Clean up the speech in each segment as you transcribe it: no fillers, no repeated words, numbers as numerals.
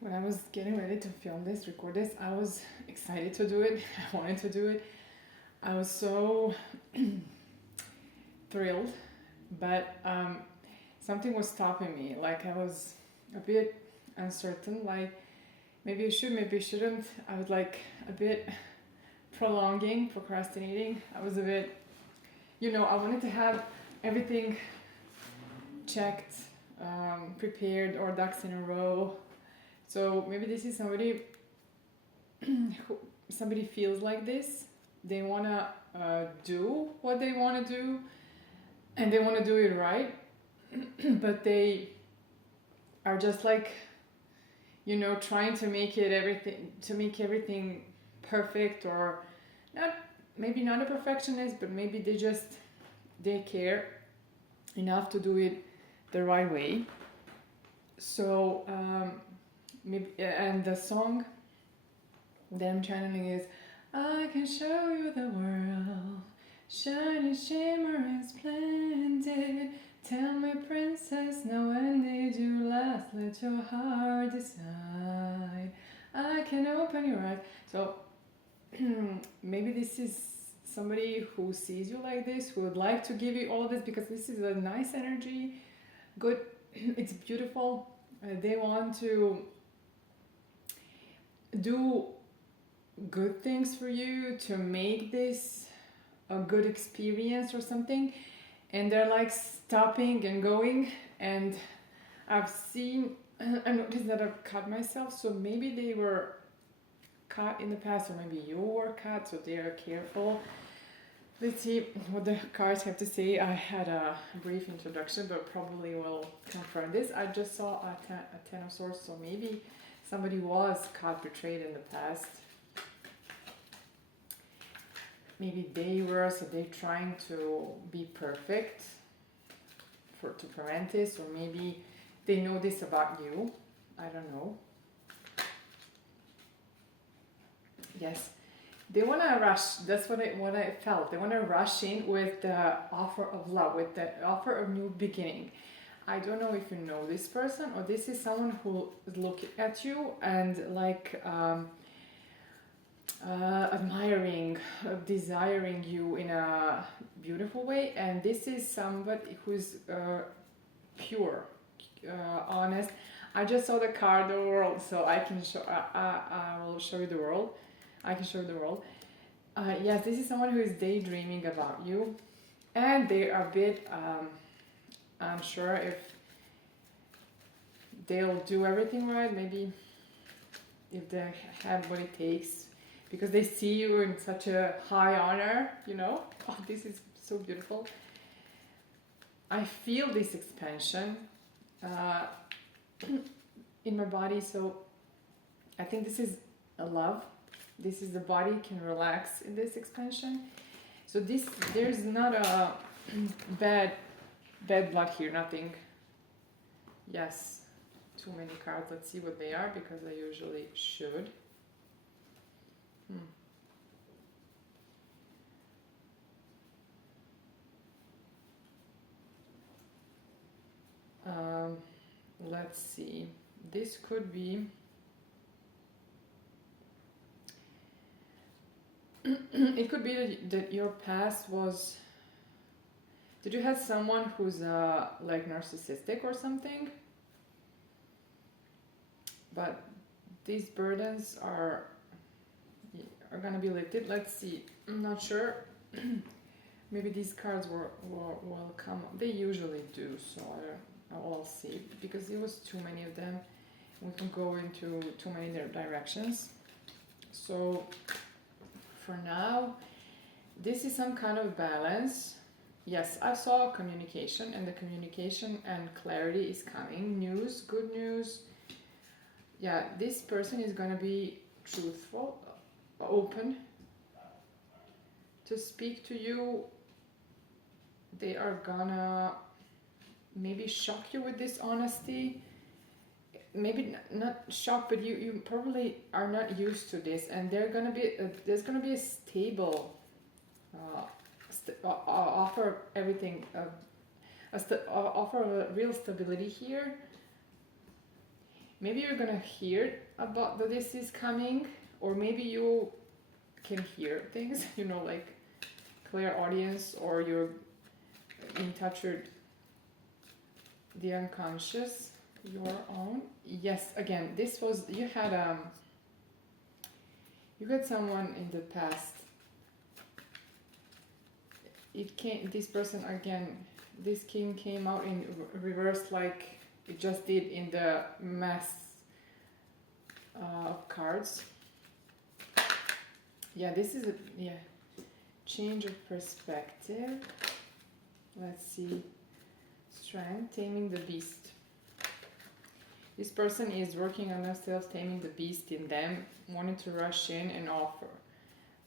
When I was getting ready to film this, record this, I was excited to do it. I wanted to do it. I was so thrilled, but something was stopping me. Like I was a bit uncertain. Like maybe I should, maybe I shouldn't. I was like a bit procrastinating. I was a bit, I wanted to have everything checked, prepared, or ducks in a row. So maybe this is somebody who somebody feels like this. They wanna do what they wanna do, and they wanna do it right, but they are just like trying to make everything perfect, or not. Maybe not a perfectionist, but maybe they care enough to do it the right way. So maybe, and the song that I'm channeling is, I can show you the world, shiny, shimmering, splendid. Tell me, princess, now when did you last let your heart decide? I can open your eyes. So maybe this is somebody who sees you like this, who would like to give you all of this, because this is a nice energy, good, it's beautiful. They want to do good things for you, to make this a good experience or something, and they're like stopping and going. And I noticed that I've cut myself, so maybe they were cut in the past, or maybe you were cut, so they are careful. Let's see what the cards have to say. I had a brief introduction, but probably will confirm this. I just saw a Ten of Swords, so maybe somebody was cut, betrayed in the past. Maybe they were, so they're trying to be perfect to prevent this, or maybe they know this about you. I don't know. Yes, they want to rush. That's what I felt. They want to rush in with the offer of love, with the offer of new beginning. I don't know if you know this person, or this is someone who is looking at you and like admiring, desiring you in a beautiful way. And this is somebody who's pure, honest. I just saw the card, the world, so I can show. I will show you the world. I can show you the world. Yes, this is someone who is daydreaming about you, and they are a bit unsure if they'll do everything right. Maybe if they have what it takes, because they see you in such a high honor. Oh, this is so beautiful. I feel this expansion in my body, so I think this is a love. This is the body can relax in this expansion. So there's not a bad blood here, nothing. Yes, too many cards. Let's see what they are, because I usually should. Let's see. This could be. It could be that your past was. Did you have someone who's like narcissistic or something? But these burdens are gonna be lifted. Let's see. I'm not sure. Maybe these cards will come. They usually do. So I'll see, because it was too many of them. We can go into too many directions. So for now, this is some kind of balance. Yes, I saw communication, and the communication and clarity is coming. News, good news. Yeah, this person is gonna be truthful, open to speak to you. They are gonna maybe shock you with this honesty. Maybe not shock, but you probably are not used to this, and there's gonna be a stable offer everything, offer a real stability here. maybe you're gonna hear about that this is coming, or maybe you can hear things, like clear audience, or you're in touch with the unconscious, your own. Yes, again, this was, you had someone in the past. This person, again, this king came out in reverse, like it just did in the mass of cards. Yeah, this is change of perspective. Let's see. Strength, taming the beast. This person is working on themselves, taming the beast in them, wanting to rush in and offer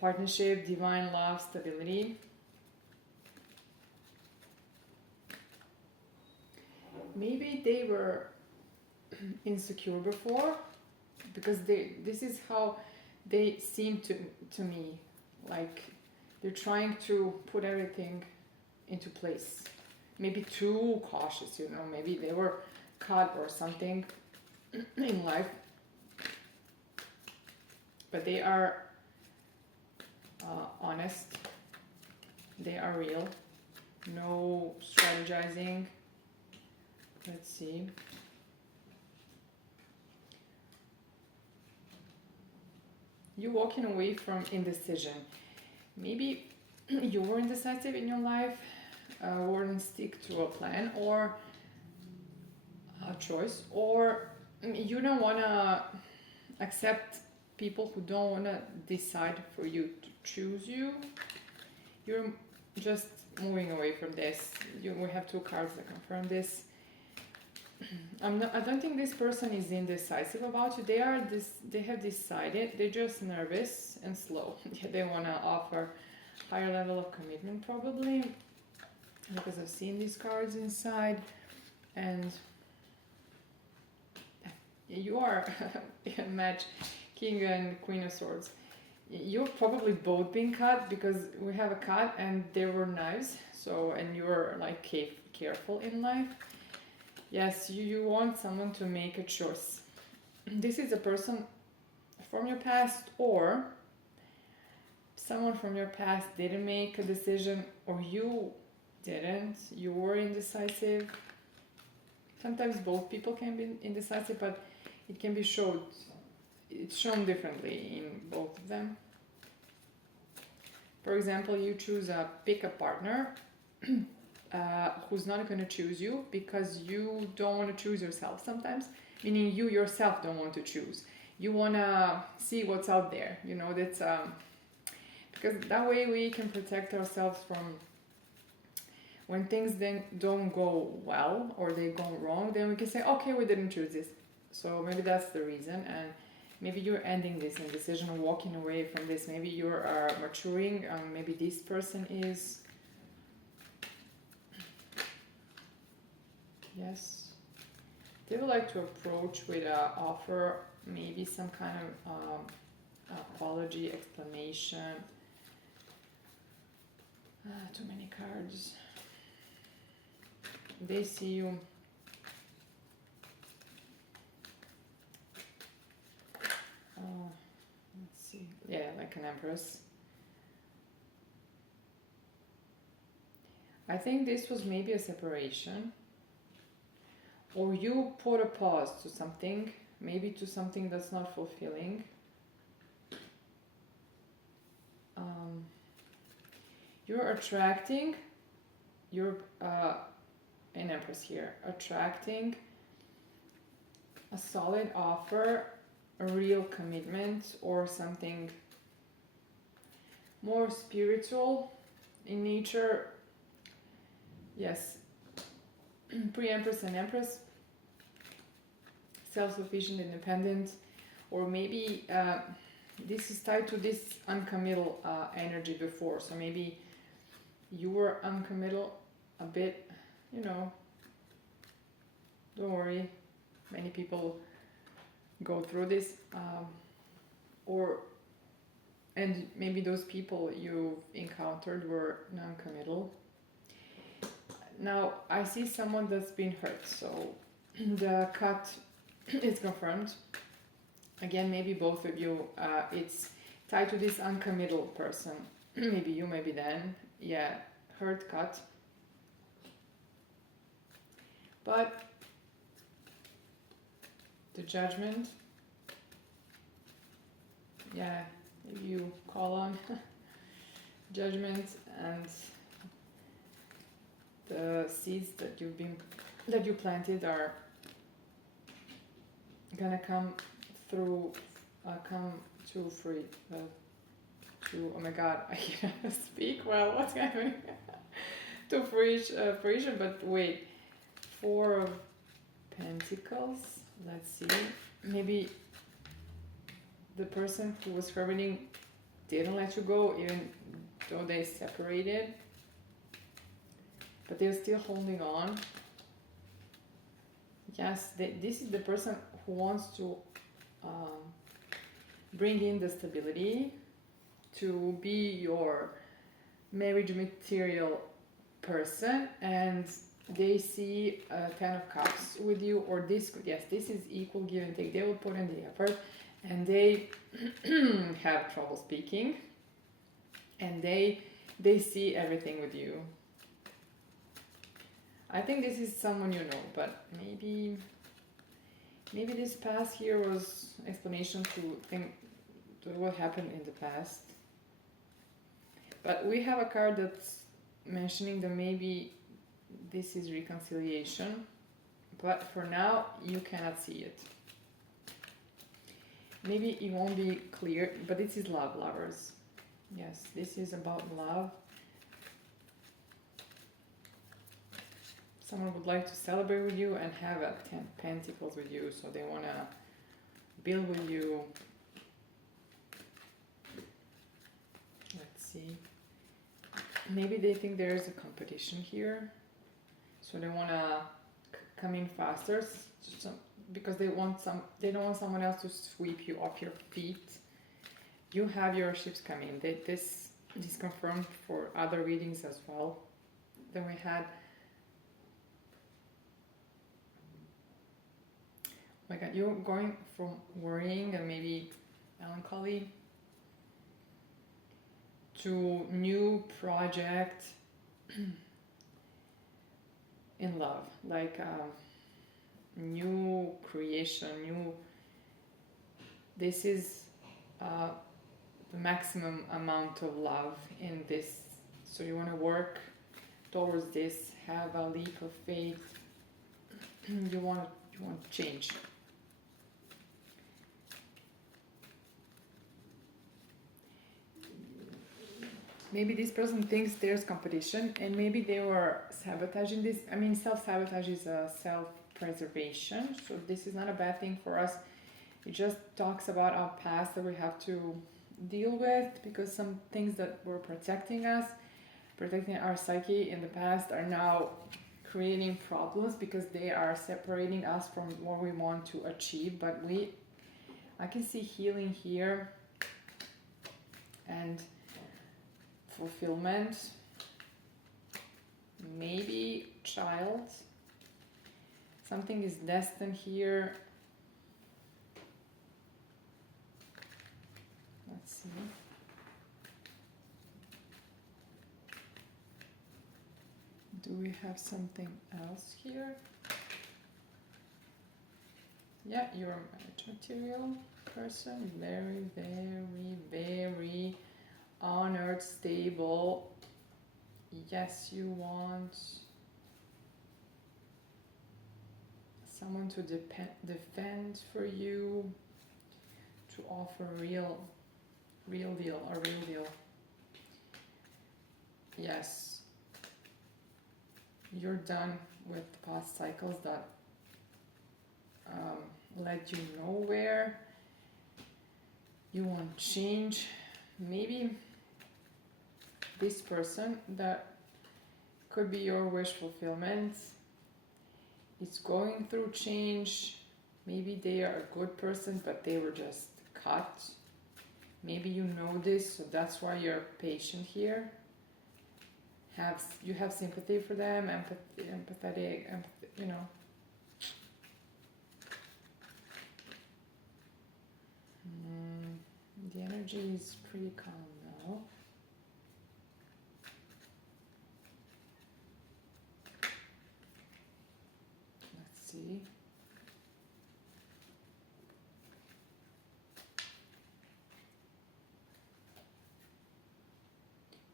partnership, divine love, stability. Maybe they were insecure before, because this is how they seem to me, like they're trying to put everything into place. Maybe too cautious, maybe they were caught or something in life, but they are honest, they are real, no strategizing. Let's see. You're walking away from indecision. Maybe you were indecisive in your life, wouldn't stick to a plan or a choice, or you don't want to accept people who don't want to decide for you, to choose you. You're just moving away from this. We have 2 cards that confirm this. I don't think this person is indecisive about you. They have decided. They're just nervous and slow. They want to offer higher level of commitment, probably, because I've seen these cards inside. And you are a match, King and Queen of Swords. You're probably both being cut, because we have a cut and there were knives. So, and you're like careful in life. Yes, you want someone to make a choice. This is a person from your past, or someone from your past didn't make a decision, or you didn't. You were indecisive. Sometimes both people can be indecisive, but it can be it's shown differently in both of them. For example, you pick a partner who's not going to choose you because you don't want to choose yourself sometimes, meaning you yourself don't want to choose. You want to see what's out there, that's because that way we can protect ourselves from when things then don't go well or they go wrong. Then we can say, okay, we didn't choose this, so maybe that's the reason. And maybe you're ending this indecision or walking away from this. Maybe you're maturing. Maybe this person is. Yes. They would like to approach with an offer, maybe some kind of apology, explanation. Too many cards. They see you. Let's see. Yeah, like an empress. I think this was maybe a separation. Or you put a pause to something, maybe to something that's not fulfilling. You're attracting, you're an empress here, attracting a solid offer, a real commitment, or something more spiritual in nature. Yes. Pre-empress and empress, self-sufficient, independent, or maybe this is tied to this uncommittal energy before. So maybe you were uncommittal a bit, don't worry, many people go through this, and maybe those people you encountered were non-committal. Now, I see someone that's been hurt, so the cut it's confirmed. Again, maybe both of you, it's tied to this uncommittal person. Maybe you, maybe them. Yeah, hurt, cut. But the judgment, yeah, maybe you call on judgment, and the seeds that you planted are gonna come through, come to free, to, oh my god, I can't speak well, what's happening? To fruition, but wait, 4 of Pentacles, let's see, maybe the person who was hurting didn't let you go even though they separated, but they're still holding on. Yes, this is the person who wants to bring in the stability, to be your marriage material person, and they see 10 of Cups with you, or this, yes, this is equal give and take. They will put in the effort, and they have trouble speaking, and they see everything with you. I think this is someone you know, but maybe this past here was explanation to think to what happened in the past. But we have a card that's mentioning that maybe this is reconciliation, but for now you cannot see it. Maybe it won't be clear, but this is love, lovers. Yes, this is about love. Someone would like to celebrate with you and have a 10 Pentacles with you, so they want to build with you. Let's see. Maybe they think there is a competition here, so they want to come in faster, because they don't want someone else to sweep you off your feet. You have your ships coming. This is confirmed for other readings as well. Then we had, oh my god, you're going from worrying and maybe melancholy to new project in love, like new creation, this is the maximum amount of love in this, so you want to work towards this, have a leap of faith. you want to change. Maybe this person thinks there's competition, and maybe they were sabotaging this. I mean, self-sabotage is a self-preservation, so this is not a bad thing for us. It just talks about our past that we have to deal with, because some things that were protecting us, protecting our psyche in the past, are now creating problems because they are separating us from what we want to achieve. But I can see healing here and fulfillment, maybe child, something is destined here. Let's see. Do we have something else here? Yeah, you're a marriage material person, very, very, very honored, stable. Yes, you want someone to defend for you, to offer a real deal. Yes, you're done with past cycles that led you nowhere. You want change. Maybe this person that could be your wish fulfillment is going through change. Maybe they are a good person, but they were just cut. Maybe you know this, so that's why you're patient here. You have sympathy for them, empathetic, you know. energy is pretty calm now. Let's see.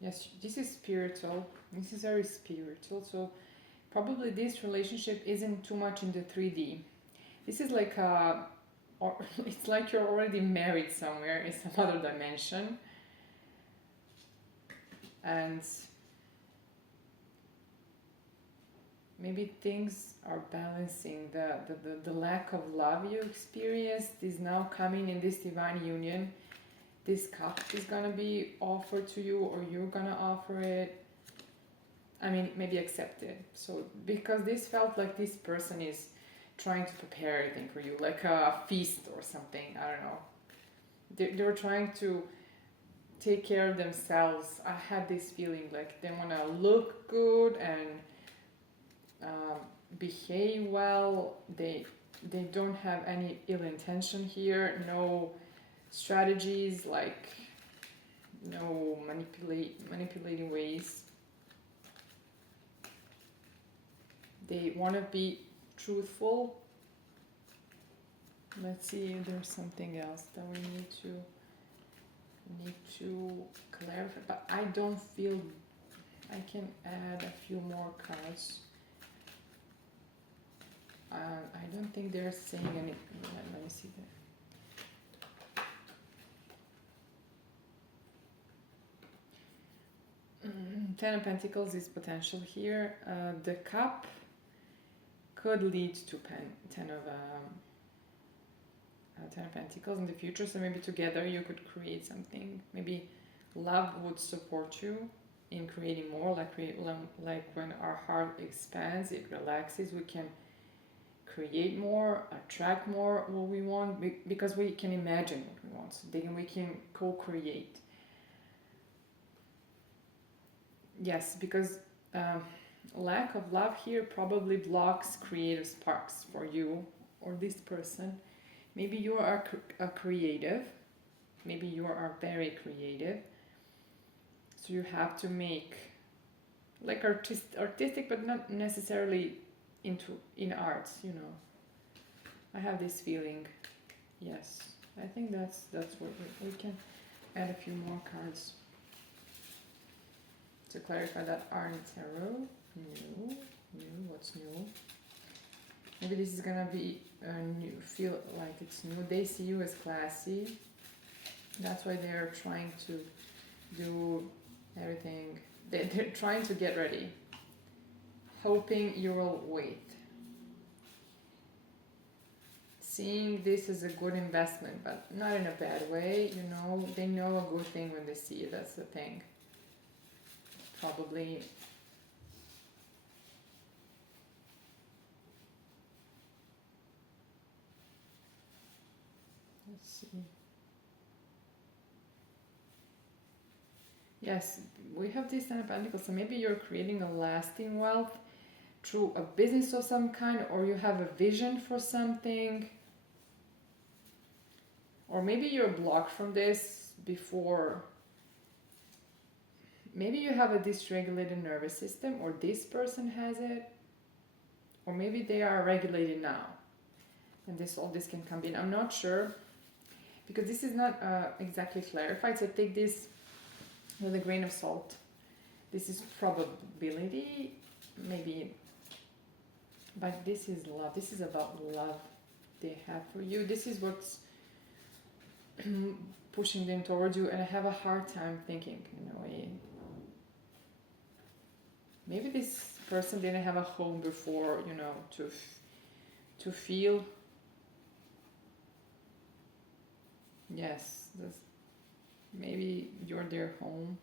Yes, this is spiritual. This is very spiritual. So probably this relationship isn't too much in the 3D. This is like or it's like you're already married somewhere in some other dimension, and maybe things are balancing. The lack of love you experienced is now coming in this divine union. This cup is gonna be offered to you, or you're gonna offer it. I mean, maybe accept it. So, because this felt like this person is trying to prepare everything for you, like a feast or something. I don't know. They're trying to take care of themselves. I had this feeling like they want to look good and behave well. They don't have any ill intention here. No strategies, like no manipulating ways. They want to be truthful. Let's see if there's something else that we need to clarify, but I don't feel I can add a few more cards. I don't think they're saying anything. Let me see that. Ten of Pentacles is potential here. The cup could lead to Ten of Pentacles in the future. So maybe together you could create something. Maybe love would support you in creating more. Like when our heart expands, it relaxes. We can create more, attract more what we want, because we can imagine what we want. So then we can co-create. Yes, because lack of love here probably blocks creative sparks for you or this person. Maybe you are a creative. Maybe you are very creative. So you have to make like artistic, but not necessarily in arts. You know, I have this feeling. Yes, I think that's what we can add a few more cards to clarify that aren't tarot. New, what's new? Maybe this is gonna be new, feel like it's new. They see you as classy. That's why they're trying to do everything. They're trying to get ready, hoping you will wait. Seeing this as a good investment, but not in a bad way. You know, they know a good thing when they see it. That's the thing. Probably. Let's see. Yes, we have this Ten of Pentacles, so maybe you're creating a lasting wealth through a business of some kind, or you have a vision for something, or maybe you're blocked from this before. Maybe you have a dysregulated nervous system, or this person has it, or maybe they are regulated now, and all this can come in. I'm not sure, because this is not exactly clarified, so take this with a grain of salt. This is probability, maybe, but this is love. This is about love they have for you. This is what's pushing them towards you, and I have a hard time thinking in a way. Maybe this person didn't have a home before, you know, to feel. Yes, maybe you're their home.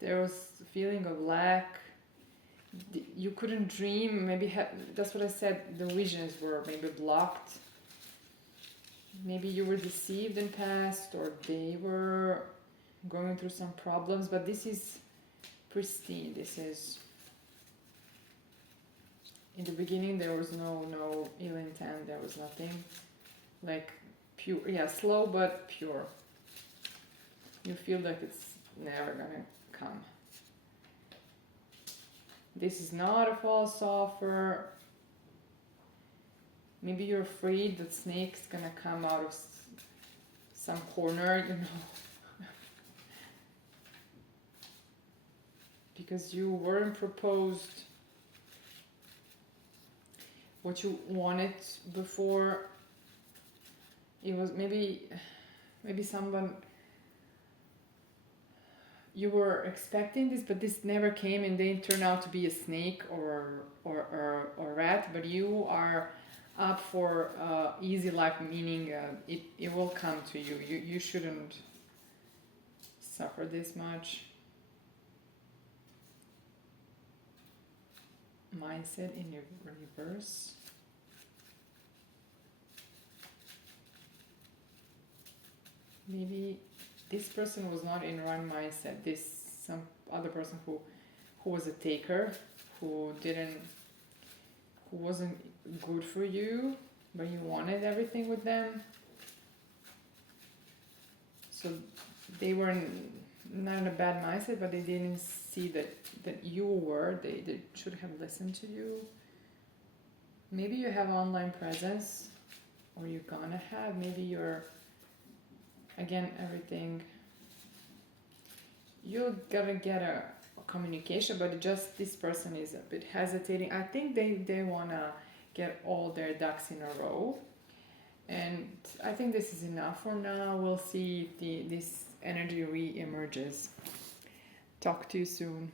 There was a feeling of lack. You couldn't dream. Maybe that's what I said. The visions were maybe blocked. Maybe you were deceived in past, or they were going through some problems. But this is pristine. This is In the beginning there was no ill intent, there was nothing. Like pure, yeah, slow but pure. You feel like it's never gonna come. This is not a false offer. Maybe you're afraid that snake's gonna come out of some corner, you know. Because you weren't proposed what you wanted before. It was maybe someone you were expecting this, but this never came, and they turn out to be a snake or rat. But you are up for easy life, meaning it will come to you. You shouldn't suffer this much. Mindset in your reverse. Maybe this person was not in right mindset. Some other person who was a taker, who wasn't good for you, but you wanted everything with them. So they were not in a bad mindset, but they didn't see that you were. They should have listened to you. Maybe you have online presence, or you're gonna have. Maybe you're, again, everything. You're gonna get a communication, but just this person is a bit hesitating. I think they wanna get all their ducks in a row, and I think this is enough for now. We'll see if this energy re-emerges. Talk to you soon.